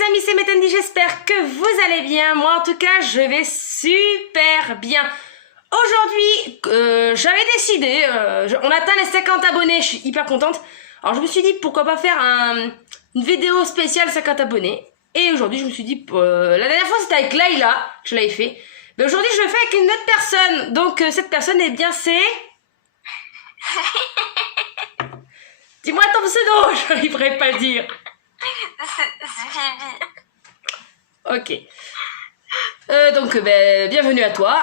les amis, c'est Metendi, j'espère que vous allez bien. Moi en tout cas, je vais super bien. Aujourd'hui, j'avais décidé, on atteint les 50 abonnés, je suis hyper contente. Alors je me suis dit pourquoi pas faire une vidéo spéciale 50 abonnés. Et aujourd'hui je me suis dit, la dernière fois c'était avec Layla, je l'avais fait. Mais aujourd'hui je le fais avec une autre personne. Donc cette personne, eh bien c'est... Dis-moi ton pseudo, j'arriverai pas à le dire. C'est Phoebe. Ok. Donc bienvenue à toi.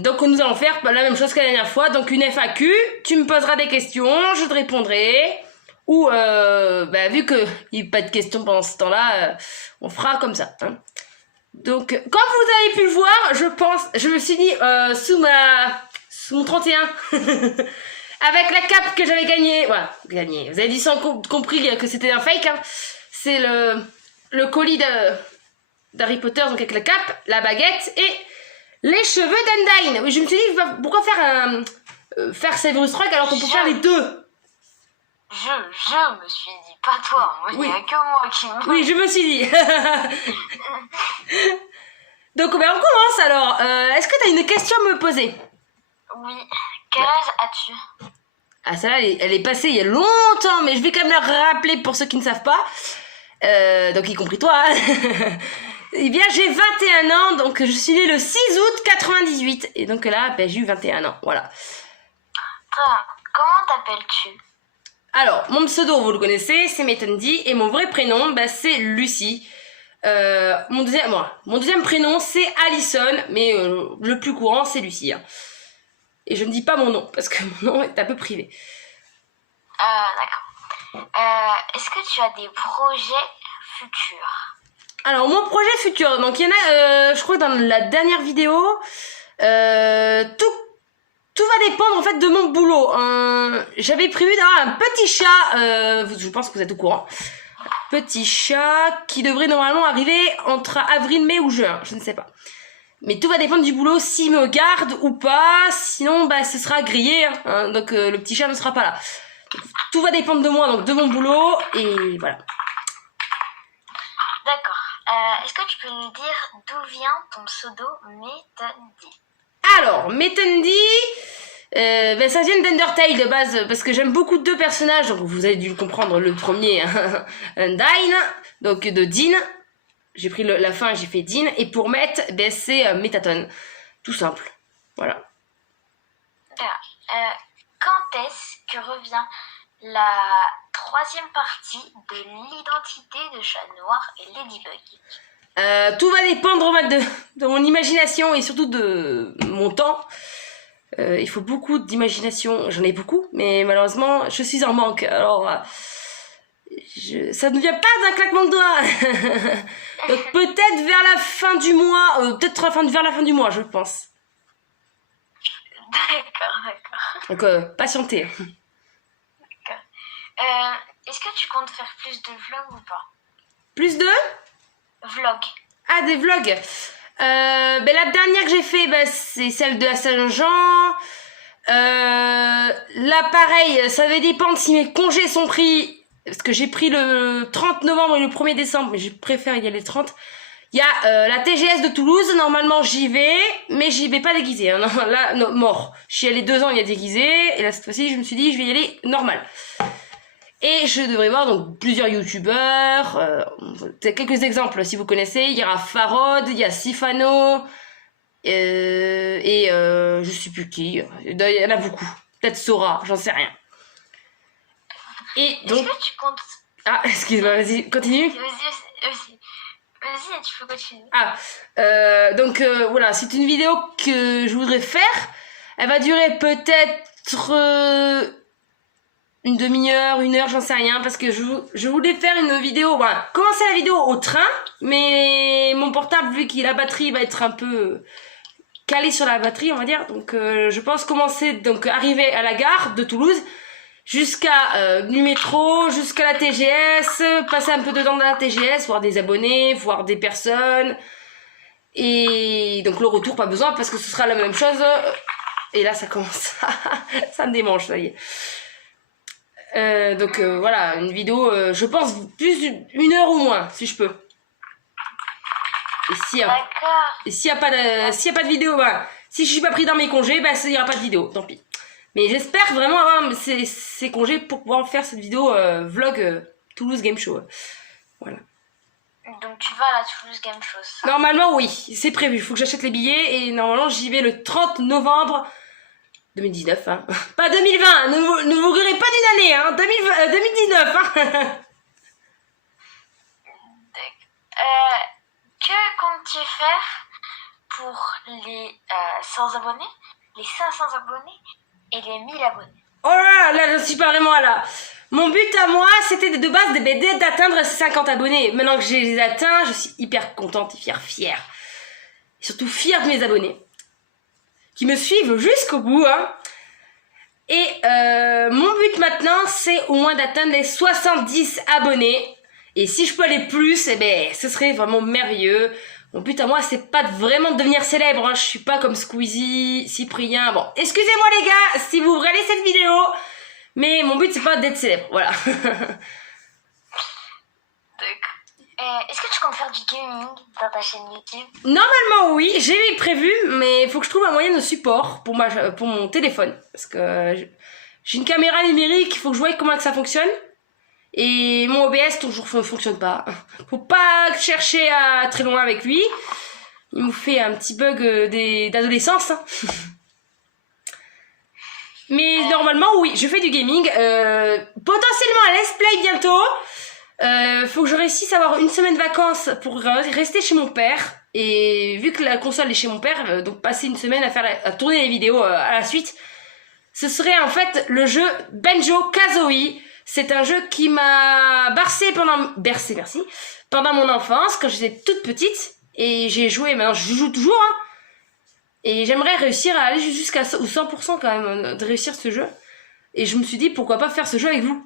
Donc nous allons faire la même chose que la dernière fois. Donc une FAQ, tu me poseras des questions, je te répondrai. Ou vu qu'il n'y a pas de questions pendant ce temps-là, on fera comme ça. Hein. Donc comme vous avez pu le voir, je me suis dit sous mon 31 avec la cape que j'avais gagnée. Voilà, gagné. Vous avez dit sans compris que c'était un fake. Hein. C'est le colis d'Harry Potter, donc avec la cape, la baguette et les cheveux d'Undyne. Oui, je me suis dit, pourquoi faire Severus Rogue alors qu'on peut faire les deux? Je me suis dit, pas toi, moi, Oui. il n'y a que moi qui me... Oui, je me suis dit. Donc, on commence alors. Est-ce que tu as une question à me poser? Oui. Quel âge as-tu? Ah, celle-là, elle est passée il y a longtemps, mais je vais quand même la rappeler pour ceux qui ne savent pas. Donc, y compris toi. Hein. Eh bien, j'ai 21 ans, donc je suis née le 6 août 98. Et donc là, j'ai eu 21 ans, voilà. Très bien. Comment t'appelles-tu? Alors, mon pseudo, vous le connaissez, c'est Metendi, et mon vrai prénom, c'est Lucie. Mon deuxième prénom, c'est Alison, mais le plus courant, c'est Lucie. Hein. Et je ne dis pas mon nom, parce que mon nom est un peu privé. D'accord. Est-ce que tu as des projets futurs? Alors, mon projet futur, donc il y en a, je crois que dans la dernière vidéo, tout va dépendre en fait de mon boulot. J'avais prévu d'avoir un petit chat, je pense que vous êtes au courant. Petit chat qui devrait normalement arriver entre avril, mai ou juin, je ne sais pas. Mais tout va dépendre du boulot, s'il me garde ou pas, sinon ce sera grillé, hein, donc le petit chat ne sera pas là. Donc, tout va dépendre de moi, donc de mon boulot, et voilà. D'accord. Est-ce que tu peux nous dire d'où vient ton pseudo Metendi? Alors, Metendi, ça vient d'Undertale de base, parce que j'aime beaucoup deux personnages, donc vous avez dû le comprendre, le premier, Undyne, donc de Dean. J'ai pris la fin, j'ai fait Dean, et pour mettre, c'est Métaton. Tout simple. Voilà. Quand est-ce que revient la troisième partie de l'identité de Chat Noir et Ladybug? Tout va dépendre de mon imagination et surtout de mon temps. Il faut beaucoup d'imagination. J'en ai beaucoup, mais malheureusement, je suis en manque. Alors, ça ne vient pas d'un claquement de doigts. Donc peut-être vers la fin du mois, vers la fin du mois, je pense. D'accord. Donc patientez. D'accord. Est-ce que tu comptes faire plus de vlogs ou pas? Plus de Vlogs. Ah, des vlogs. La dernière que j'ai fait, c'est celle de la Saint-Jean. Là, pareil, ça va dépendre si mes congés sont pris. Parce que j'ai pris le 30 novembre et le 1er décembre, mais je préfère y aller le 30. Il y a la TGS de Toulouse, normalement j'y vais, mais j'y vais pas déguisée. Hein. Non, là, non, mort. Je suis allée 2 ans, il y a déguisé, et là cette fois-ci je me suis dit je vais y aller normal. Et je devrais voir donc plusieurs youtubeurs, quelques exemples si vous connaissez, il y aura Farod, il y a Sifano, et je sais plus qui, il y en a beaucoup. Peut-être Sora, j'en sais rien. Et donc... Est-ce que tu comptes... Ah, excuse-moi, vas-y, continue. Vas-y, tu peux continuer. Donc voilà, c'est une vidéo que je voudrais faire. Elle va durer peut-être une demi-heure, 1 heure, j'en sais rien, parce que je voulais faire une vidéo, voilà, commencer la vidéo au train, mais mon portable, vu qu'il a la batterie, va être un peu calé sur la batterie, on va dire. Donc je pense commencer, donc arriver à la gare de Toulouse, jusqu'à du métro, jusqu'à la TGS, passer un peu de temps dans la TGS, voir des abonnés, voir des personnes. Et donc le retour, pas besoin, parce que ce sera la même chose. Et là, ça commence. Ça me démange, ça y est. Donc voilà, une vidéo, je pense, plus d'1 heure ou moins, si je peux. D'accord. Et s'il n'y a pas de vidéo, voilà. Si je suis pas pris dans mes congés, bah, il n'y aura pas de vidéo, tant pis. Mais j'espère vraiment avoir ces congés pour pouvoir faire cette vidéo vlog Toulouse Game Show. Voilà. Donc tu vas à la Toulouse Game Show, ça? Normalement, oui, c'est prévu. Il faut que j'achète les billets et normalement, j'y vais le 30 novembre 2019. Hein. Pas 2020, ne vous rirez pas d'une année, hein. 2019. Hein. Que comptes-tu faire pour les 100 abonnés, les 500 abonnés et les 1000 abonnés? Oh là, je suis pas vraiment là. Mon but à moi, c'était de base d'atteindre ces 50 abonnés. Maintenant que je les ai atteints, je suis hyper contente et fière. Et surtout fière de mes abonnés. Qui me suivent jusqu'au bout. Hein. Et mon but maintenant, c'est au moins d'atteindre les 70 abonnés. Et si je peux aller plus, eh ben, ce serait vraiment merveilleux. Mon but à moi, c'est pas vraiment de devenir célèbre. Hein. Je suis pas comme Squeezie, Cyprien. Bon, excusez-moi les gars, si vous regardez cette vidéo. Mais mon but, c'est pas d'être célèbre. Voilà. Est-ce que tu comptes faire du gaming dans ta chaîne YouTube? Normalement, oui. J'ai prévu, mais il faut que je trouve un moyen de support pour mon téléphone. Parce que j'ai une caméra numérique, il faut que je voie comment que ça fonctionne. Et mon OBS toujours ne fonctionne pas. Faut pas chercher à très loin avec lui. Il me fait un petit bug d'adolescence. Hein. Mais normalement, oui, je fais du gaming. Potentiellement un let's play bientôt. Faut que je réussisse à avoir une semaine de vacances pour rester chez mon père. Et vu que la console est chez mon père, donc passer une semaine à tourner les vidéos à la suite. Ce serait en fait le jeu Banjo-Kazooie. C'est un jeu qui m'a bercé pendant mon enfance, quand j'étais toute petite. Et j'ai joué, maintenant je joue toujours. Hein. Et j'aimerais réussir à aller jusqu'à 100% quand même, de réussir ce jeu. Et je me suis dit, pourquoi pas faire ce jeu avec vous?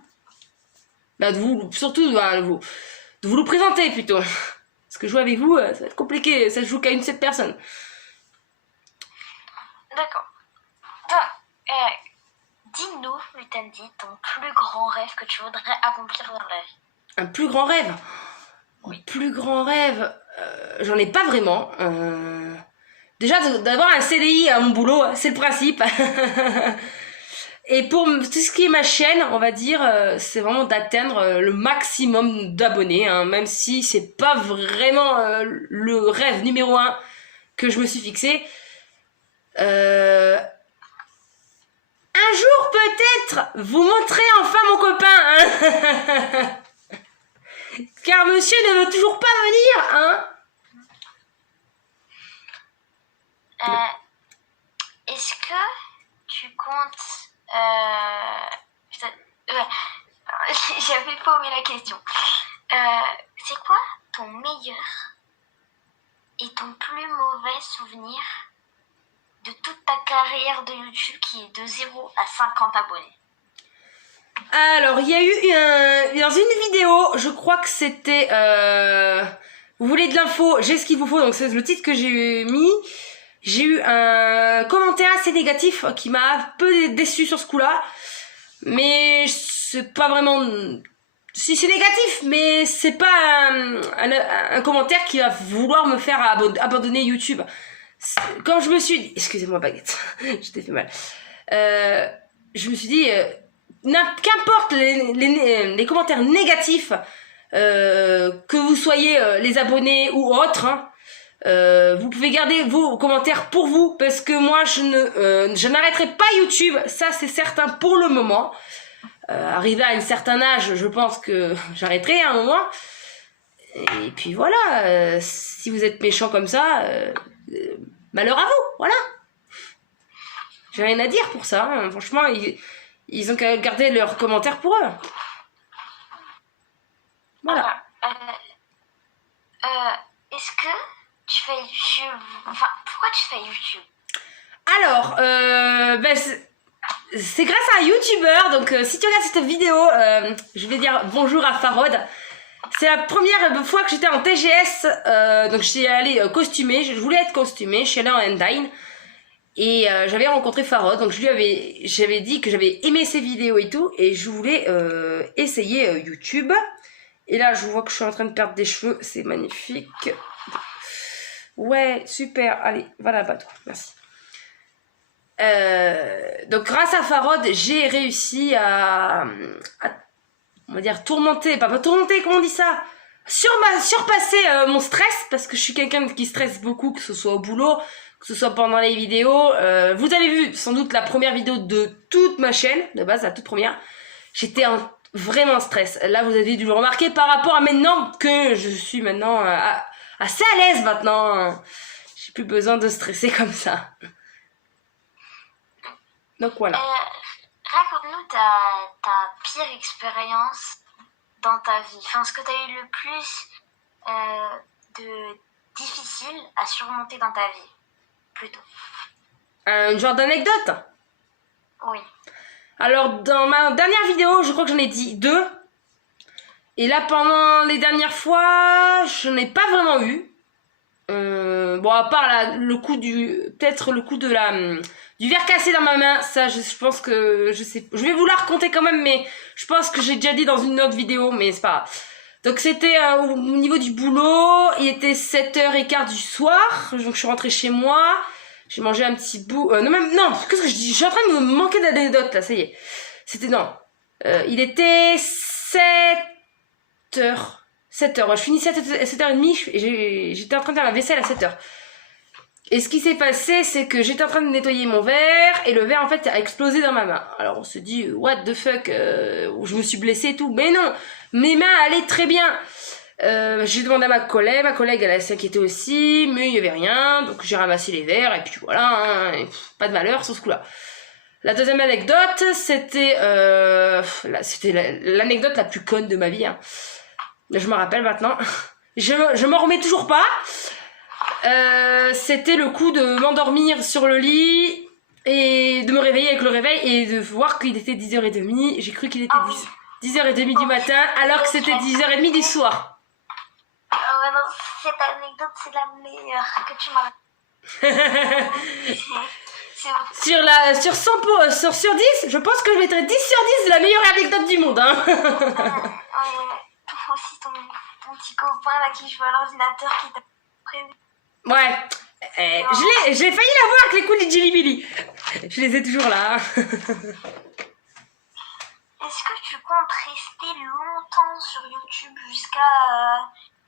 Bah, surtout de vous le présenter plutôt. Parce que jouer avec vous, ça va être compliqué, ça se joue qu'à une seule personne. D'accord. Dis-nous, Mutandi, ton plus grand rêve que tu voudrais accomplir dans la vie. Un plus grand rêve? Oui. Un plus grand rêve, j'en ai pas vraiment. Déjà, d'avoir un CDI à mon boulot, c'est le principe. Et pour tout ce qui est ma chaîne, on va dire, c'est vraiment d'atteindre le maximum d'abonnés, hein, même si c'est pas vraiment le rêve numéro 1 que je me suis fixé. Un jour, peut-être, vous montrez enfin mon copain, hein. Car monsieur ne veut toujours pas venir, hein. Est-ce que tu comptes... J'avais paumé la question. C'est quoi ton meilleur et ton plus mauvais souvenir de toute ta carrière de YouTube qui est de 0 à 50 abonnés? Alors, il y a eu dans une vidéo, je crois que c'était... vous voulez de l'info, j'ai ce qu'il vous faut, donc c'est le titre que j'ai mis. J'ai eu un commentaire assez négatif qui m'a un peu déçu sur ce coup-là. Mais c'est pas vraiment... Si, c'est négatif, mais c'est pas un commentaire qui va vouloir me faire abandonner YouTube. Quand je me suis dit... Excusez-moi, baguette. Je t'ai fait mal. Je me suis dit... qu'importe les commentaires négatifs, que vous soyez les abonnés ou autres, hein, vous pouvez garder vos commentaires pour vous, parce que moi je n'arrêterai pas YouTube, ça c'est certain pour le moment. Arrivé à un certain âge, je pense que j'arrêterai à un moment. Et puis voilà, si vous êtes méchant comme ça, malheur à vous, voilà. J'ai rien à dire pour ça, hein. Franchement, ils ont qu'à garder leurs commentaires pour eux. Voilà. Est-ce que tu fais YouTube? Enfin, pourquoi tu fais YouTube? Alors, c'est grâce à un YouTuber. Donc, si tu regardes cette vidéo, je vais dire bonjour à Farod. C'est la première fois que j'étais en TGS. Donc, je suis allée costumée. Je voulais être costumée. Je suis allée en Endine. Et j'avais rencontré Farod, donc j'avais dit que j'avais aimé ses vidéos et tout, et je voulais essayer YouTube. Et là, je vois que je suis en train de perdre des cheveux, c'est magnifique. Ouais, super. Allez, va là-bas, toi. Merci. Donc, grâce à Farod, j'ai réussi à on va dire, tourmenter. Pas tourmenter, comment on dit ça? Surpasser mon stress, parce que je suis quelqu'un qui stresse beaucoup, que ce soit au boulot, que ce soit pendant les vidéos. Vous avez vu, sans doute, la première vidéo de toute ma chaîne, de base, la toute première. J'étais vraiment en stress. Là, vous avez dû le remarquer par rapport à maintenant que je suis maintenant assez à l'aise maintenant. J'ai plus besoin de stresser comme ça. Donc voilà. Raconte-nous ta pire expérience dans ta vie. Enfin, ce que tu as eu le plus de difficile à surmonter dans ta vie, plutôt. Un genre d'anecdote? Oui. Alors, dans ma dernière vidéo, je crois que j'en ai dit 2. Et là, pendant les dernières fois, je n'ai pas vraiment eu. Bon, à part le coup peut-être le coup du verre cassé dans ma main. Ça, je pense que, je vais vous la raconter quand même, mais je pense que j'ai déjà dit dans une autre vidéo, mais c'est pas grave. Donc, c'était au niveau du boulot. Il était 7h15 du soir. Donc, je suis rentrée chez moi. J'ai mangé un petit bout. Non, qu'est-ce que je dis? Je suis en train de me manquer d'anecdotes là, ça y est. Il était 7h. 7h. Ouais, je finissais à 7h30 et j'étais en train de faire la vaisselle à 7h. Et ce qui s'est passé, c'est que j'étais en train de nettoyer mon verre et le verre en fait a explosé dans ma main. Alors on se dit, what the fuck, je me suis blessée et tout. Mais non, mes mains allaient très bien. J'ai demandé à ma collègue elle s'inquiétait aussi, mais il n'y avait rien, donc j'ai ramassé les verres et puis voilà, hein, et pas de malheur sur ce coup-là. La deuxième anecdote, c'était l'anecdote la plus conne de ma vie. Hein. Je me rappelle maintenant. Je m'en remets toujours pas. C'était le coup de m'endormir sur le lit et de me réveiller avec le réveil et de voir qu'il était 10h30. J'ai cru qu'il était 10h30 du matin alors que c'était 10h30 du soir. Ouais, non, cette anecdote, c'est la meilleure que tu m'as. Sur 10, je pense que je mettrais 10 sur 10 de la meilleure anecdote du monde. Hein. Aussi ton petit copain là qui joue à l'ordinateur qui t'a prévu. Ouais. J'ai failli l'avoir avec les coups de Jilly Billy. Je les ai toujours là. Est-ce que tu comptes rester longtemps sur YouTube jusqu'à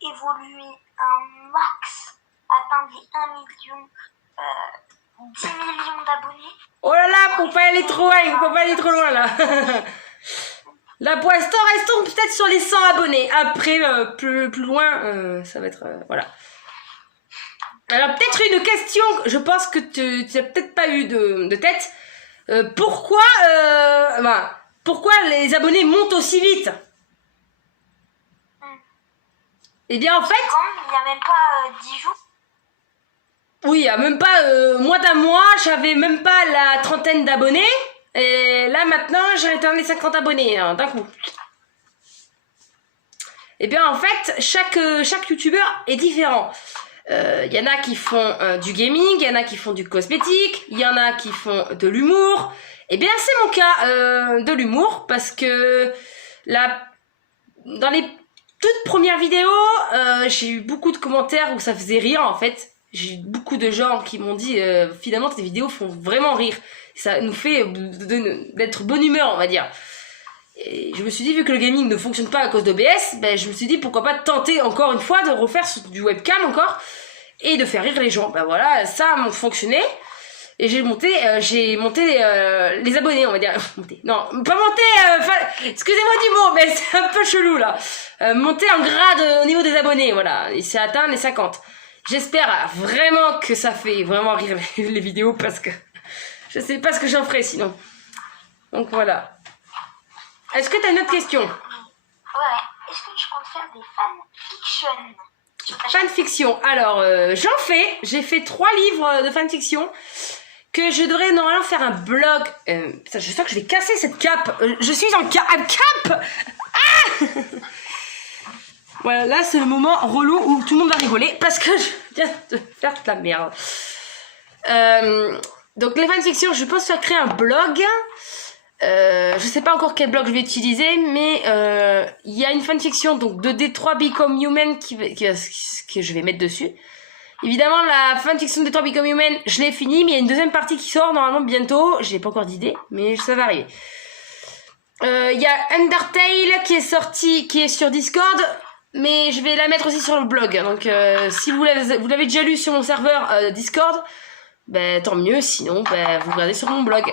évoluer un max, atteindre les 1 million, 10 millions d'abonnés? Oh là là, faut pas aller trop loin, là. Là, pour l'instant, restons peut-être sur les 100 abonnés. Après, plus loin, ça va être... voilà. Alors, peut-être une question, je pense que tu n'as peut-être pas eu de tête. Pourquoi les abonnés montent aussi vite? Eh bien, en fait... Il n'y a même pas 10 jours. Oui, il n'y a même pas moins d'un mois, j'avais même pas la 30aine d'abonnés. Et là, maintenant, j'ai atteint les 50 abonnés, hein, d'un coup. Eh bien, en fait, chaque youtubeur est différent. Il y en a qui font du gaming, il y en a qui font du cosmétique, il y en a qui font de l'humour. Eh bien, c'est mon cas de l'humour, parce que dans les toutes premières vidéos, j'ai eu beaucoup de commentaires où ça faisait rire, en fait. J'ai eu beaucoup de gens qui m'ont dit, finalement, tes vidéos font vraiment rire. Ça nous fait d'être bonne humeur, on va dire. Et je me suis dit, vu que le gaming ne fonctionne pas à cause d'OBS, ben, je me suis dit, pourquoi pas tenter encore une fois de refaire du webcam encore et de faire rire les gens. Ben voilà, ça a fonctionné. Et j'ai monté les abonnés, on va dire. Non, pas monter, excusez-moi du mot, mais c'est un peu chelou là. Monter en grade au niveau des abonnés, voilà. Et c'est atteint les 50. J'espère vraiment que ça fait vraiment rire les vidéos parce que je sais pas ce que j'en ferai sinon. Donc voilà. Est-ce que tu as une autre question? Ouais. Est-ce que tu comptes faire des fanfictions? Fanfiction. Alors, j'en fais. J'ai fait 3 livres de fanfiction que je devrais normalement faire un blog. Je sens que je vais casser cette cape. Je suis en cape. Ah Voilà, là c'est le moment relou où tout le monde va rigoler parce que je viens de faire toute la merde. Donc les fanfictions, je pense faire créer un blog. Je sais pas encore quel blog je vais utiliser, mais il y a une fanfiction donc de D3 Become Human que je vais mettre dessus. Évidemment, la fanfiction de Detroit Become Human, je l'ai fini, mais il y a une deuxième partie qui sort normalement bientôt. J'ai pas encore d'idée, mais ça va arriver. Il y a Undertale qui est sorti, qui est sur Discord, mais je vais la mettre aussi sur le blog. Donc, si vous l'avez déjà lu sur mon serveur Discord, ben tant mieux. Sinon, ben vous regardez sur mon blog.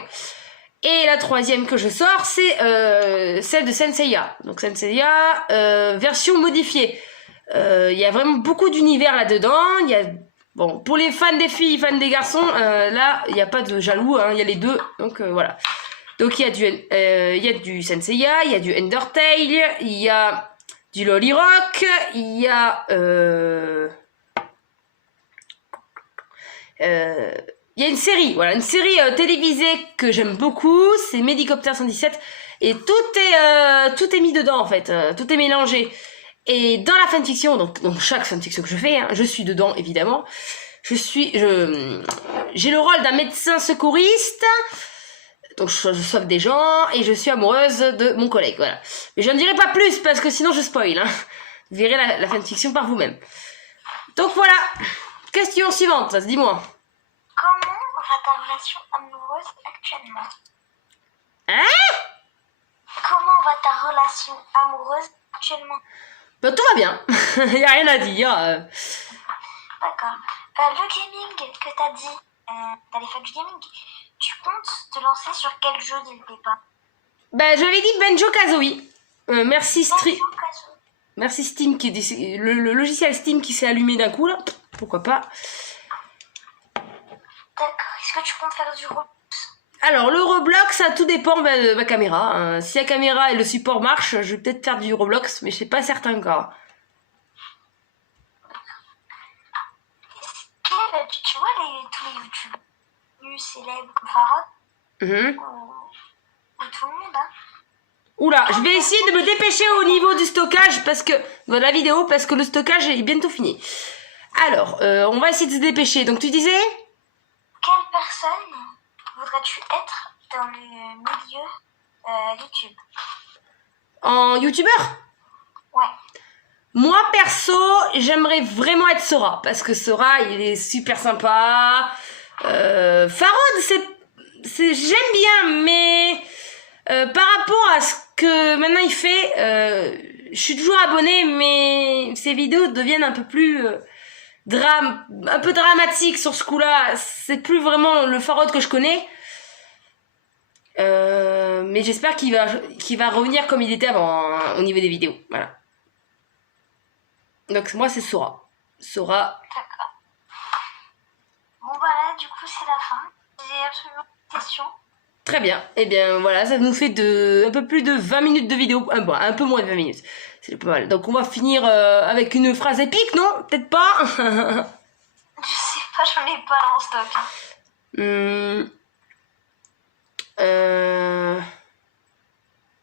Et la troisième que je sors, c'est celle de Senseiya. Donc Senseiya, version modifiée. Il y a vraiment beaucoup d'univers là-dedans. Il y a, bon, pour les fans des filles, fans des garçons, là, il n'y a pas de jaloux, hein, il y a les deux. Donc voilà. Donc il y a du Senseiya, il y a du Undertale, il y a du Loli Rock, il y a il y a une série, voilà, une série télévisée que j'aime beaucoup, c'est Medicopter 117, et tout est mis dedans en fait, tout est mélangé. Et dans la fanfiction, donc chaque fanfiction que je fais, hein, je suis dedans évidemment. J'ai le rôle d'un médecin secouriste, donc je sauve des gens et je suis amoureuse de mon collègue, voilà. Mais je ne dirai pas plus parce que sinon je spoil. Hein. Vous verrez la fanfiction par vous-même. Donc voilà. Question suivante, dis-moi. Comment va ta relation amoureuse actuellement? Hein? Comment va ta relation amoureuse actuellement? Bah, tout va bien. Il n'y a rien à dire. D'accord. Le gaming que t'as dit, t'as les facs du gaming, tu comptes te lancer sur quel jeu dès le départ? Bah, j'avais dit Banjo-Kazooie. Merci Banjo-Kazooie. Merci Steam, le logiciel Steam qui s'est allumé d'un coup là. Pourquoi pas. D'accord. Est-ce que tu comptes faire du Roblox? Alors, le Roblox, ça tout dépend de ma caméra. Hein. Si la caméra et le support marchent, je vais peut-être faire du Roblox, mais je sais pas certain encore. Tu vois tous les youtubeurs célèbres comme Farah ou tout le monde, hein? Oula, je vais essayer de me dépêcher au niveau du stockage parce que de la vidéo, parce que le stockage est bientôt fini. Alors, on va essayer de se dépêcher. Donc, tu disais? Quelle personne voudrais-tu être dans le milieu YouTube? En youtubeur? Ouais. Moi, perso, j'aimerais vraiment être Sora. Parce que Sora, il est super sympa. Farod, j'aime bien, mais par rapport à ce que maintenant il fait, je suis toujours abonnée, mais ses vidéos deviennent un peu plus... un peu dramatique sur ce coup-là. C'est plus vraiment le Farod que je connais. Mais j'espère qu'il va revenir comme il était avant, hein, au niveau des vidéos. Voilà. Donc moi c'est Sora. Sora. D'accord. Bon voilà, du coup c'est la fin. J'ai absolument une question. Très bien. Et bien voilà, ça nous fait un peu plus de 20 minutes de vidéo. Bon, un peu moins de 20 minutes. C'est pas mal. Donc on va finir avec une phrase épique, non? Peut-être pas. Je sais pas, j'en ai pas en stock.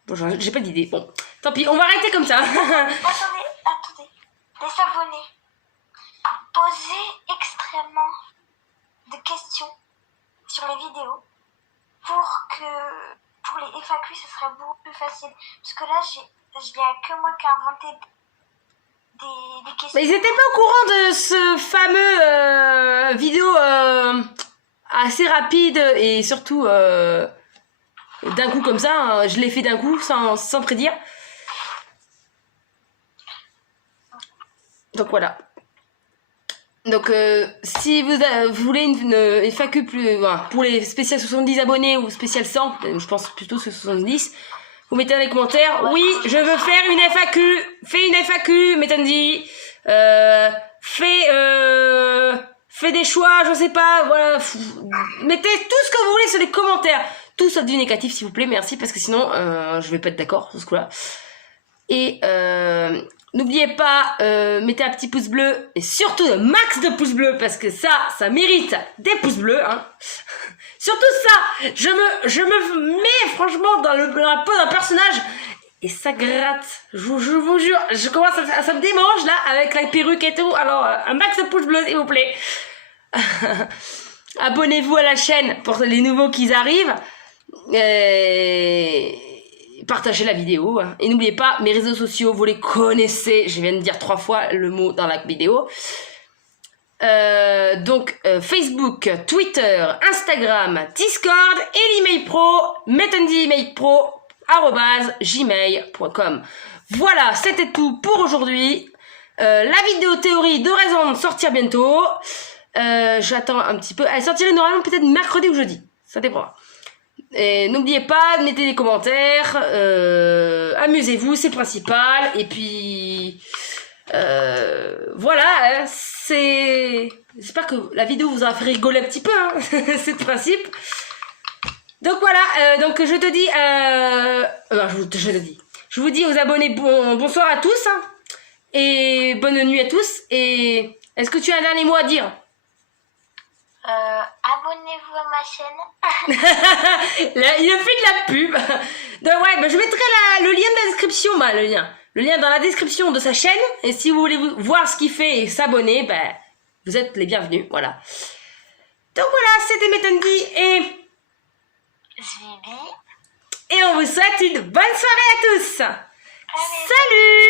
Bon, j'ai pas d'idée. Bon, tant pis, on va arrêter comme ça. Attendez. Les abonnés, posez extrêmement de questions sur les vidéos pour les FAQ, ce serait beaucoup plus facile. Parce que là, il n'y a que moi qui ai inventé des questions. Mais ils étaient pas au courant de ce fameux vidéo assez rapide et surtout d'un coup comme ça. Hein, je l'ai fait d'un coup sans prédire. Donc voilà. Donc si vous voulez une FAQ plus, voilà, pour les spécial 70 abonnés ou spécial 100, je pense plutôt que 70, vous mettez dans les commentaires, oui, je veux faire une FAQ, fais une FAQ, Metendi, fais des choix, je sais pas, voilà, mettez tout ce que vous voulez sur les commentaires, tout sauf du négatif s'il vous plaît, merci, parce que sinon je vais pas être d'accord sur ce coup-là. Et n'oubliez pas, mettez un petit pouce bleu et surtout un max de pouces bleus parce que ça mérite des pouces bleus. Hein. Surtout ça, je me mets franchement dans la peau d'un personnage et ça gratte. Je vous jure, je commence ça me démange là avec la perruque et tout. Alors un max de pouces bleus s'il vous plaît. Abonnez-vous à la chaîne pour les nouveaux qui arrivent. Partagez la vidéo hein. Et n'oubliez pas mes réseaux sociaux, vous les connaissez, je viens de dire 3 fois le mot dans la vidéo. Donc Facebook, Twitter, Instagram, Discord et l'email pro metendiemailpro@gmail.com. Voilà, c'était tout pour aujourd'hui. La vidéo théorie de raison sortir bientôt. J'attends un petit peu. Elle sortirait normalement peut-être mercredi ou jeudi. Ça dépend. Et n'oubliez pas, mettez des commentaires. Amusez-vous, c'est le principal. Et puis... voilà, j'espère que la vidéo vous aura fait rigoler un petit peu, hein. C'est le principe. Donc voilà, donc je te dis, non, je vous dis aux abonnés bonsoir à tous, hein, et bonne nuit à tous. Et est-ce que tu as un dernier mot à dire? Abonnez-vous à ma chaîne. Là, il a fait de la pub. Donc ouais, je mettrai le lien de la description, le lien dans la description de sa chaîne. Et si vous voulez voir ce qu'il fait et s'abonner, vous êtes les bienvenus. Voilà. Donc voilà, c'était Metendi et Zwibi. on vous souhaite une bonne soirée à tous. Allez. Salut!